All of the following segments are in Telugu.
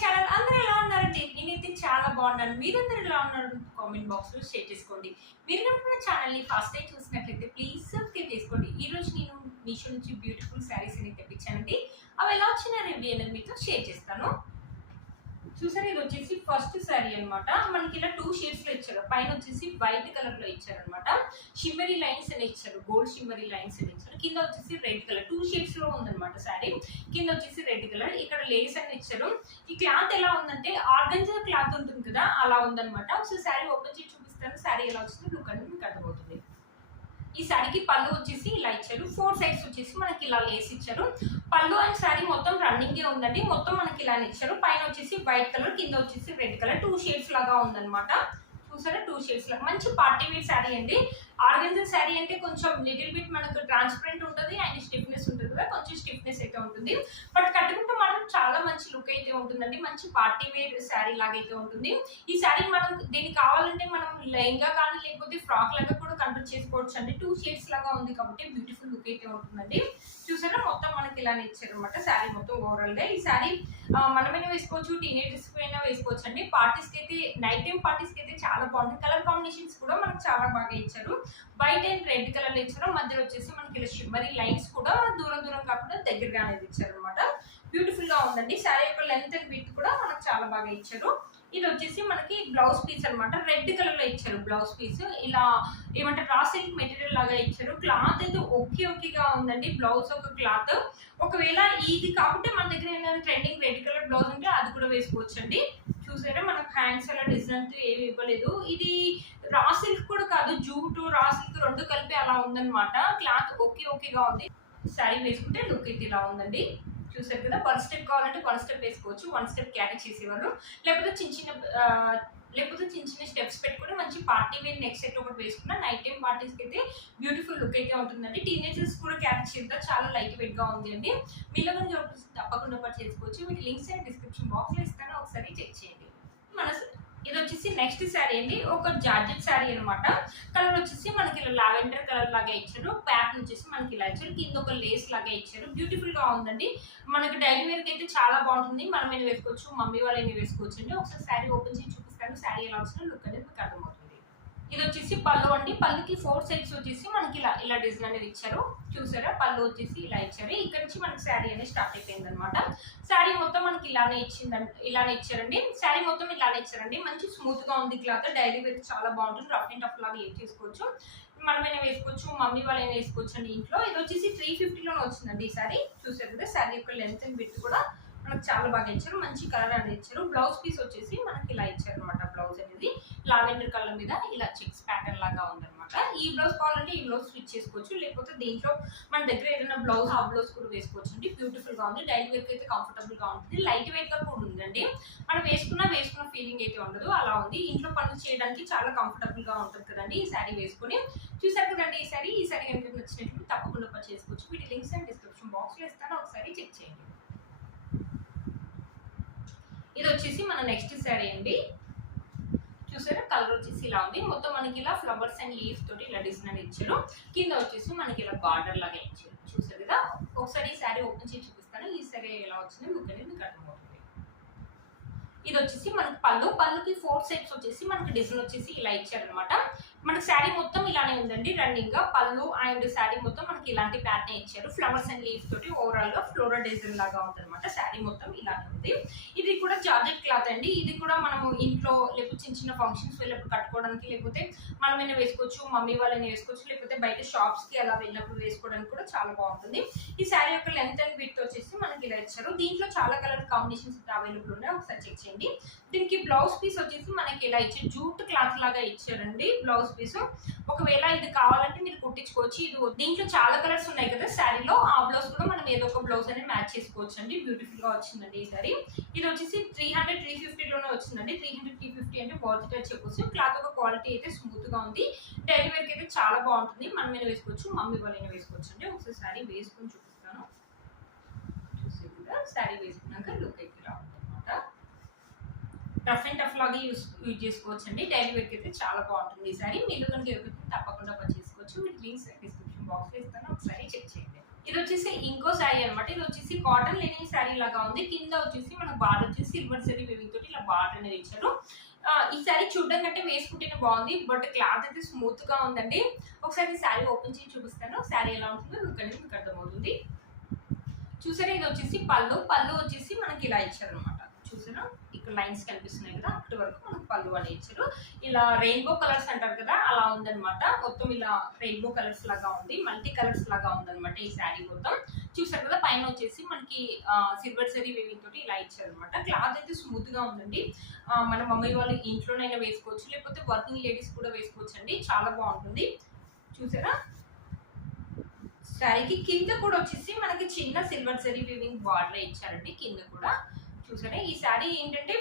ఛానల్. అందరూ ఎలా ఉన్నారండి? నేనైతే చాలా బాగున్నాను. మీరందరూ ఎలా ఉన్నారు? కామెంట్ బాక్స్లో షేర్ చేసుకోండి. మీరు కనుక మన ఛానల్ని ఫస్ట్ టైం చూసినట్లయితే ప్లీజ్ సబ్స్క్రైబ్ చేసుకోండి. ఈరోజు నేను మీషో నుంచి బ్యూటిఫుల్ శారీస్ అని తెప్పించానండి. అవి ఎలా వచ్చిన రివ్యూ అనేది మీతో షేర్ చేస్తాను. చూసారు, ఇది వచ్చేసి ఫస్ట్ శారీ అనమాట. మనకి ఇలా 2 షేడ్స్ లో ఇచ్చారు. పైన వచ్చేసి వైట్ కలర్ లో ఇచ్చారు అనమాట. షిమ్మరీ లైన్స్ అని ఇచ్చారు, గోల్డ్ షిమ్మరీ లైన్స్ అని ఇచ్చారు. కింద వచ్చేసి రెడ్ కలర్ 2 షేడ్స్ లో ఉందన్నమాట శారీ. కింద వచ్చేసి రెడ్ కలర్, ఇక్కడ లేస్ అని ఇచ్చారు. ఈ క్లాత్ ఎలా ఉందంటే ఆర్గంజా క్లాత్ ఉంటుంది కదా, అలా ఉందన్నమాట. సో శారీ ఓపెన్ చేసి చూపిస్తాను. శారీ ఎలా వచ్చిందో లుక్ అనేది మీకు అర్థమవుతుంది. ఈ శారీకి పళ్ళు వచ్చేసి ఇలా ఇచ్చారు. 4 సైడ్స్ వచ్చేసి మనకి ఇలా లేస్ ఇచ్చారు. పళ్ళు అండ్ శారీ మొత్తం రన్నింగ్ ఉందండి. మొత్తం మనకి ఇలా ఇచ్చారు. పైన వచ్చేసి వైట్ కలర్, కింద వచ్చేసి రెడ్ కలర్ 2 షేడ్స్ లాగా ఉందన్నమాట. చూసారా, 2 షేడ్స్ లాగా మంచి పార్టీ వేర్ శారీ అండి. ఆర్గంజా శారీ అంటే కొంచెం లిటిల్ బిట్ మనకు ట్రాన్స్పరెంట్ ఉంటుంది అండ్ స్టిఫ్నెస్ ఉంటుంది కదా, కొంచెం స్టిఫ్నెస్ అయితే ఉంటుంది. బట్ కట్టుకుంటే మాత్రం చాలా మంచి లుక్ అయితే ఉంటుందండి. మంచి పార్టీ వేర్ శారీ లాగా అయితే ఉంటుంది. ఈ శారీ మనం దీనికి కావాలంటే మనం లెహంగా కానీ లేకపోతే ఫ్రాక్ లాగా కూడా కన్వర్ట్ చేసుకోవచ్చు అండి. 2 షేడ్స్ లాగా ఉంది కాబట్టి బ్యూటిఫుల్ లుక్ అయితే ఉంటుందండి. చూసారా, మొత్తం మనకి ఇలానే ఇచ్చారు అనమాట. శారీ మొత్తం ఓవరాల్ గా ఈ శారీ మనమైనా వేసుకోవచ్చు, టీనేజర్స్ అయినా వేసుకోవచ్చు అండి. పార్టీస్ కి అయితే, నైట్ టైం పార్టీస్ కి అయితే చాలా బాగుంటుంది. కలర్ కాంబినేషన్స్ కూడా మనకు చాలా బాగా ఇచ్చారు. వైట్ అండ్ రెడ్ కలర్ లో ఇచ్చారు. మధ్యలో వచ్చేసి మనకి ఇలా షిమ్మరీ లైన్స్ కూడా దూరం దూరం కాకుండా దగ్గరగా అనేది ఇచ్చారు అనమాట. బ్యూటిఫుల్ గా ఉందండి. శారీ యొక్క లెంత్ అండ్ విడ్త్ కూడా మనకు చాలా బాగా ఇచ్చారు. ఇది వచ్చేసి మనకి బ్లౌజ్ పీస్ అనమాట. రెడ్ కలర్ లో ఇచ్చారు బ్లౌజ్ పీస్. ఇలా ఏమంటారు, రా సిల్క్ మెటీరియల్ లాగా ఇచ్చారు. క్లాత్ అయితే ఓకేగా ఉందండి. బ్లౌజ్ ఒక క్లాత్. ఒకవేళ ఇది కాబట్టి మన దగ్గర ఏదైనా ట్రెండింగ్ రెడ్ కలర్ బ్లౌజ్ ఉంటే అది కూడా వేసుకోవచ్చు అండి. చూసారా, మనకు హ్యాండ్స్ అలా డిజైన్ ఏమి ఇవ్వలేదు. ఇది రా సిల్క్ కూడా కాదు, జూట్ రా సిల్క్ 2 కలిపి అలా ఉందన్నమాట. క్లాత్ ఓకేగా ఉంది. శారీ వేసుకుంటే లుక్ అయితే ఇలా ఉందండి. చూసారు కదా, 1 స్టెప్ కావాలంటే 1 స్టెప్ వేసుకోవచ్చు. 1 స్టెప్ క్యారీ చేసేవాళ్ళు, లేకపోతే చిన్న చిన్న స్టెప్స్ పెట్టుకుని మంచి పార్టీ వేర్ నెక్ సెట్ ఒకటి వేసుకున్న నైట్ టైం పార్టీస్కి అయితే బ్యూటిఫుల్ లుక్ అయితే ఉంటుందండి. టీనేజర్స్ కూడా క్యారీ చేద్దాం, చాలా లైట్ వెయిట్ గా ఉంది అండి. మీలో కనుక తప్పకుండా చేసుకోవచ్చు. వీటి లింక్స్ అండ్ డిస్క్రిప్షన్ బాక్స్ లో ఇస్తాను, ఒకసారి చెక్ చేయండి. ఇది వచ్చేసి నెక్స్ట్ శారీ అండి. ఒక జార్జెట్ శారీ అనమాట. కలర్ వచ్చేసి మనకి ఇలా లావెండర్ కలర్ లాగా ఇచ్చారు. ప్యాటర్న్ వచ్చేసి మనకి ఇలా ఇచ్చారు. కింద ఒక లేస్ లాగా ఇచ్చారు. బ్యూటిఫుల్ గా ఉందండి. మనకి డైలీ వేర్ కి అయితే చాలా బాగుంటుంది. మనం ఏమి వేసుకోవచ్చు, మమ్మీ వాళ్ళని వేసుకోవచ్చు అండి. ఒకసారి శారీ ఓపెన్ చేసి చూపిస్తాను. శారీ ఎలా వచ్చిన లుక్ అనేది మీకు అర్థమవుతుంది. ఇది వచ్చేసి పళ్ళు అండి. పళ్ళుకి 4 సైడ్స్ వచ్చేసి మనకి ఇలా డిజైన్ అనేది ఇచ్చారు. చూసారా, పళ్ళు వచ్చేసి ఇలా ఇచ్చారు. ఇక్కడ నుంచి మనకి శారీ అనేది స్టార్ట్ అయిపోయింది అనమాట. శారీ మొత్తం మనకి ఇలానే ఇచ్చారండి. శారీ మొత్తం ఇలానే ఇచ్చారండి. మంచి స్మూత్ గా ఉంది క్లాత్. డైలీ వేర్ చాలా బాగుంటుంది. రఫ్ అండ్ టఫ్ లాగా ఏం చేసుకోవచ్చు, మనమైనా వేసుకోవచ్చు, మమ్మీ వాళ్ళైనా వేసుకోవచ్చు అండి ఇంట్లో. ఇది వచ్చేసి 350లోనే వచ్చిందండి ఈ శారీ. చూసారు కదా, శారీ యొక్క లెంత్ అండ్ విడ్త్ కూడా మనకు చాలా బాగా ఇచ్చారు. మంచి కలర్ అనేది ఇచ్చారు. బ్లౌజ్ పీస్ వచ్చేసి మనకి ఇలా ఇచ్చారు అనమాట. బ్లౌజ్ అనేది లావెండర్ కలర్ మీద ఇలా చెక్స్ ప్యాటర్న్ లాగా ఉందన్నమాట. ఈ బ్లౌజ్ కావాలంటే ఈ బ్లౌజ్ స్టిచ్ చేసుకోవచ్చు, లేకపోతే దీంట్లో మన దగ్గర ఏదైనా బ్లౌజ్ ఆ బ్లౌజ్ కూడా వేసుకోవచ్చు అండి. బ్యూటిఫుల్ గా ఉంది. డైలీ వేర్ అయితే కంఫర్టబుల్ గా ఉంటుంది. లైట్ వెయిట్ గా కూడా ఉందండి. మనం వేసుకున్న ఫీలింగ్ అయితే ఉండదు, అలా ఉంది. ఇంట్లో పనులు చేయడానికి చాలా కంఫర్టబుల్ గా ఉంటుంది కదండి ఈ శారీ వేసుకుని. చూసారు కదండి ఈ శారీ కనుక నచ్చినట్లు తప్పకుండా చేసుకోవచ్చు. వీటి లింక్స్ అండ్ డిస్క్రిప్షన్ బాక్స్ లో ఇస్తాను, ఒకసారి చెక్ చేయండి. ఇది వచ్చేసి మన నెక్స్ట్ శారీ అండి. చూసారా, కలర్ వచ్చేసి ఇలా ఉంది. మొత్తం మనకి ఇలా ఫ్లవర్స్ అండ్ లీవ్స్ తోటి ఇలా డిజైన్ ఇచ్చారు. కింద వచ్చేసి మనకి ఇలా బార్డర్ లాగా ఇచ్చారు. చూసారు కదా, ఒకసారి ఈ శారీ ఓపెన్ చేసి చూపిస్తాను. ఈ శారీ ఎలా వచ్చిందో లుక్ అనేది మీకు అర్థమవుతుంది. ఇది వచ్చేసి మనకి పళ్ళుకి 4 సైడ్స్ వచ్చేసి మనకి డిజైన్ వచ్చేసి ఇలా ఇచ్చారనమాట. మనకి శారీ మొత్తం ఇలానే ఉందండి. రన్నింగ్ గా పళ్ళు అండ్ శారీ మొత్తం మనకి ఇలాంటి ప్యాటర్న్ ఇచ్చారు. ఫ్లవర్స్ అండ్ లీవ్స్ తోటి ఓవరాల్ గా ఫ్లోరల్ డిజైన్ లాగా ఉందన్నమాట. శారీ మొత్తం ఇలానే ఉంది. ఇది కూడా జార్జెట్ క్లాత్ అండి. ఇది కూడా మనము ఇంట్లో లేకపోతే చిన్న ఫంక్షన్స్ వెళ్ళినప్పుడు కట్టుకోవడానికి, లేకపోతే మనమైనా వేసుకోవచ్చు, మమ్మీ వాళ్ళని వేసుకోవచ్చు, లేకపోతే బయట షాప్స్ కి అలా వెళ్ళినప్పుడు వేసుకోవడానికి కూడా చాలా బాగుంటుంది. ఈ శారీ యొక్క లెంత్ అండ్ విడ్త్ వచ్చేసి మనకి ఇలా ఇచ్చారు. దీంట్లో చాలా కలర్ కాంబినేషన్స్ అవైలబుల్ ఉన్నాయి, ఒకసారి చెక్ చేయండి. దీనికి బ్లౌజ్ పీస్ వచ్చేసి మనకి ఇలా ఇచ్చారు. జూట్ క్లాత్ లాగా ఇచ్చారండి బ్లౌజ్ పీస్. ఒకవేళ ఇది కావాలంటే మీరు కుట్టించుకోవచ్చు. ఇది దీంట్లో చాలా కలర్స్ ఉన్నాయి కదా శారీలో, ఆ బ్లౌజ్ కూడా మనం ఏదో ఒక బ్లౌజ్ అనేది మ్యాచ్ చేసుకోవచ్చు అండి. బ్యూటిఫుల్ గా వచ్చిందండి ఈ శారీ. ఇది వచ్చేసి 300-350లోనే వచ్చిందండి. 300-350 అంటే వర్త్ ఇట్ చెప్పొచ్చు. క్లాత్ ఒక క్వాలిటీ అయితే స్మూత్ గా ఉంది. డైలీ వేర్ అయితే చాలా బాగుంటుంది. మనమైనా వేసుకోవచ్చు, మమ్మీ వాళ్ళైనా వేసుకోవచ్చు అండి. ఒకసారి శారీ వేసుకొని చూపిస్తాను. చూసే కూడా శారీ వేసుకున్నాక లుక్ అయితే ఇలా ఉంటుంది అనమాట. రఫ్ అండ్ టఫ్ లాగా యూజ్ చేసుకోవచ్చు అండి. డైలీ వేర్ అయితే చాలా బాగుంటుంది ఈ సారీ. మీరు కనుక తప్పకుండా చేసుకోవచ్చు. వీటి లింక్స్ డిస్క్రిప్షన్ బాక్స్ లో ఇస్తాను, ఒకసారి చెక్ చేయండి. ఇది వచ్చేసి ఇంకో శారీ అనమాట. ఇది వచ్చేసి కాటన్ లెనిన్ శారీ లాగా ఉంది. కింద వచ్చేసి మనకు బార్డర్ వచ్చేసి సిల్వర్ జరీ వీవింగ్ తోటి ఇలా బార్డర్ అనేది ఇచ్చారు. ఈ శారీ చూడడం కంటే వేసుకుంటేనే బాగుంది, బట్ క్లాత్ అయితే స్మూత్ గా ఉందండి. ఒకసారి శారీ ఓపెన్ చేసి చూపిస్తాను. శారీ ఎలా ఉంటుందో మీకు అర్థమవుతుంది. చూసారా, ఇది వచ్చేసి పళ్ళు వచ్చేసి మనకి ఇలా ఇచ్చారు అనమాట. చూసారా, ఇక్కడ లైన్స్ కనిపిస్తున్నాయి కదా, అక్కడి వరకు మనకు పళ్ళు అని ఇచ్చారు. ఇలా రెయిన్బో కలర్స్ అంటారు కదా, అలా ఉందన్నమాట. మొత్తం ఇలా రెయిన్బో కలర్స్ లాగా ఉంది, మల్టీ కలర్స్ లాగా ఉందన్నమాట ఈ శారీ మొత్తం. చూసారు కదా, పైన వచ్చేసి మనకి సిల్వర్ జరీ వీవింగ్ తోటి ఇలా ఇచ్చారు అనమాట. క్లాత్ అయితే స్మూత్ గా ఉందండి. మన మమ్మీ వాళ్ళు ఇంట్లోనైనా వేసుకోవచ్చు, లేకపోతే వర్కింగ్ లేడీస్ కూడా వేసుకోవచ్చు అండి. చాలా బాగుంటుంది. చూసారా, శారీకి కింద కూడా వచ్చేసి మనకి చిన్న సిల్వర్ జరీ వీవింగ్ బార్డర్ ఇచ్చారండి కింద కూడా. చూసారా, ఈ శారీ ఏంటంటే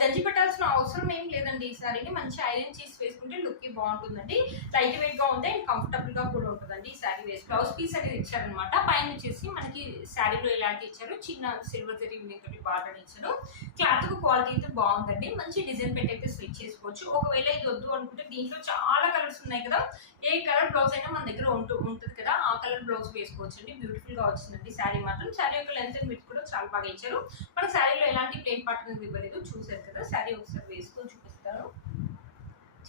గంజి పెట్టాల్సిన అవసరం ఏం లేదండి. ఈ శారీని మంచి ఐరన్ చేసి వేసుకుంటే లుక్ బాగుంటుందండి. లైట్ వెయిట్ గా ఉంది అండ్ కంఫర్టబుల్ గా కూడా ఉంటుందండి ఈ శారీ వేసి. బ్లౌజ్ పీస్ అనేది ఇచ్చారనమాట. పైన వచ్చేసి మనకి శారీలో ఇలాంటి ఇచ్చారు, చిన్న సిల్వర్ జరీ వీవింగ్ తోటి బార్డర్ ఇచ్చారు. క్లాత్ క్వాలిటీ అయితే బాగుందండి. మంచి డిజైన్ పెట్టి అయితే స్టిచ్ చేసుకోవచ్చు. ఒకవేళ ఇది వద్దు అనుకుంటే దీంట్లో చాలా కలర్స్ ఉన్నాయి కదా, ఏ కలర్ బ్లౌజ్ అయినా మన దగ్గర ఉంటుంది కదా, ఆ కలర్ బ్లౌజ్ వేసుకోవచ్చు అండి. బ్యూటిఫుల్ గా వచ్చిందండి శారీ మాత్రం. శారీ యొక్క లెంత్ అండ్ విడ్త్ కూడా చాలా బాగా ఇచ్చారు. మన శారీలో ఎలాంటి ప్లెయిన్ పార్ట్ అనేది ఇవ్వలేదు. చూసారు కదా, శారీ ఒకసారి వేసుకొని చూపిస్తాను.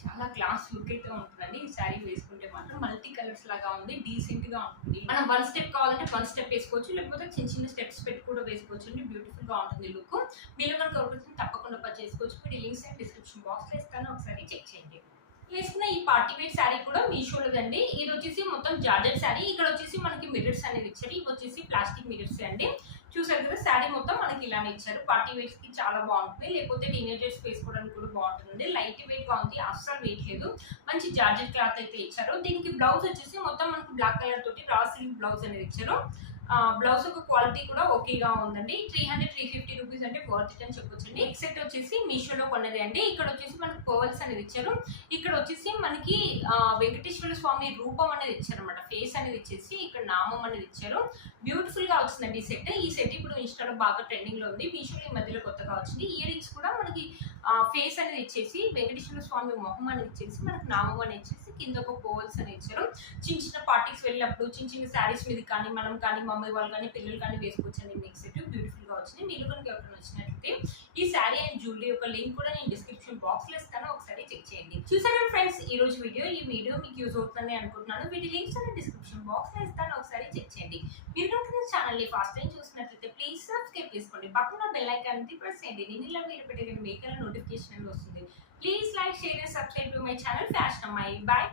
చాలా క్లాస్ లుక్ అయితే ఉంటుందండి ఈ శారీ వేసుకుంటే మాత్రం. మల్టీ కలర్స్ లాగా ఉంది, డీసెంట్ గా ఉంటుంది. మనం వన్ స్టెప్ కావాలంటే వన్ స్టెప్ వేసుకోవచ్చు, లేకపోతే చిన్న చిన్న స్టెప్స్ పెట్టి కూడా వేసుకోవచ్చు అండి. బ్యూటిఫుల్ గా ఉంటుంది లుక్. మీరు కనుక ఎవరికి తప్పకుండా పర్చేస్ చేసుకోవచ్చు. మీరు లింక్స్ అండ్ డిస్క్రిప్షన్ బాక్స్ లో ఇస్తాను, ఒకసారి చెక్ చేయండి. వేసుకున్న ఈ పార్టీ వేర్ శారీ కూడా మీషోలోదండి. ఇది వచ్చేసి మొత్తం జార్జెట్ శారీ. ఇక్కడ వచ్చేసి మనకి మిర్రర్స్ అనేది ఇచ్చారు. ఇవి వచ్చేసి ప్లాస్టిక్ మిర్రర్స్ అండి. చూసారు కదా, శారీ మొత్తం మనకి ఇలానే ఇచ్చారు. పార్టీ వేర్స్ కి చాలా బాగుంటుంది, లేకపోతే టీనేజర్స్ వేసుకోవడానికి కూడా బాగుంటుంది. లైట్ వెయిట్ గా ఉంది, అస్సలు వెయిట్ లేదు. మంచి జార్జెట్ క్లాత్ అయితే ఇచ్చారు. దీనికి బ్లౌజ్ వచ్చేసి మొత్తం మనకి బ్లాక్ కలర్ తోటి రా సిల్క్ బ్లౌజ్ అనేది ఇచ్చారు. బ్లౌజ్ యొక్క క్వాలిటీ కూడా ఓకేగా ఉందండి. 350 రూపీస్ అంటే వర్త్ ఇట్ అని చెప్పొచ్చండి. నెక్స్ట్ సెట్ వచ్చేసి మీషోలో కొన్నది అండి. ఇక్కడ వచ్చేసి మనకి పర్ల్స్ అనేది ఇచ్చారు. ఇక్కడ వచ్చేసి మనకి వెంకటేశ్వర స్వామి రూపం అనేది ఇచ్చారు అనమాట. ఫేస్ అనేది ఇచ్చేసి ఇక్కడ నామం అనేది ఇచ్చారు. బ్యూటిఫుల్ గా వచ్చిందండి ఈ సెట్. ఈ సెట్ ఇప్పుడు ఇన్స్టాలో బాగా ట్రెండింగ్ లో ఉంది. మీషోలో ఈ మధ్యలో కొత్తగా వచ్చింది. ఇయర్ రింగ్స్ కూడా మనకి ఫేస్ అనేది ఇచ్చేసి వెంకటేశ్వర స్వామి మొహం అనేది ఇచ్చేసి మనకి నామం అనేది ఇచ్చేసి కింద ఒక పర్ల్స్ అని ఇచ్చారు. చిన్న చిన్న పార్టీస్ వెళ్ళినప్పుడు చిన్న చిన్న శారీస్ మీద కానీ మనం కానీ మమ్మీ వాళ్ళు కానీ పిల్లలు కానీ వేసుకోవచ్చండి. మిక్స్ సెట్ బ్యూటిఫుల్ గా వచ్చింది. మీరు కనుక ఎవరైనా వచ్చినట్లయితే ఈ శారీ అండ్ జ్యువెలరీ యొక్క లింక్ కూడా నేను డిస్క్రిప్షన్ బాక్స్ లో ఇస్తాను, ఒకసారి చెక్ చేయండి. చూసారా ఫ్రెండ్స్, ఈ రోజు ఈ వీడియో మీకు యూజ్ అవుతుందని అనుకుంటున్నాను. వీటి లింక్స్ అనేది డిస్క్రిప్షన్ బాక్స్ లో ఇస్తాను, ఒకసారి చెక్ చేయండి. మీరు కనుక ఛానల్ ని ఫస్ట్ టైం చూసినట్లయితే ప్లీజ్ సబ్స్క్రైబ్ చేసుకోండి. పక్కన బెల్ ఐకాన్ ప్రెస్ చేయండి. నేను ఇలా మీరు పెట్టే మీకు నోటిఫికేషన్ వస్తుంది. Please like, share and subscribe to my channel fashion అమ్మాయి. బై.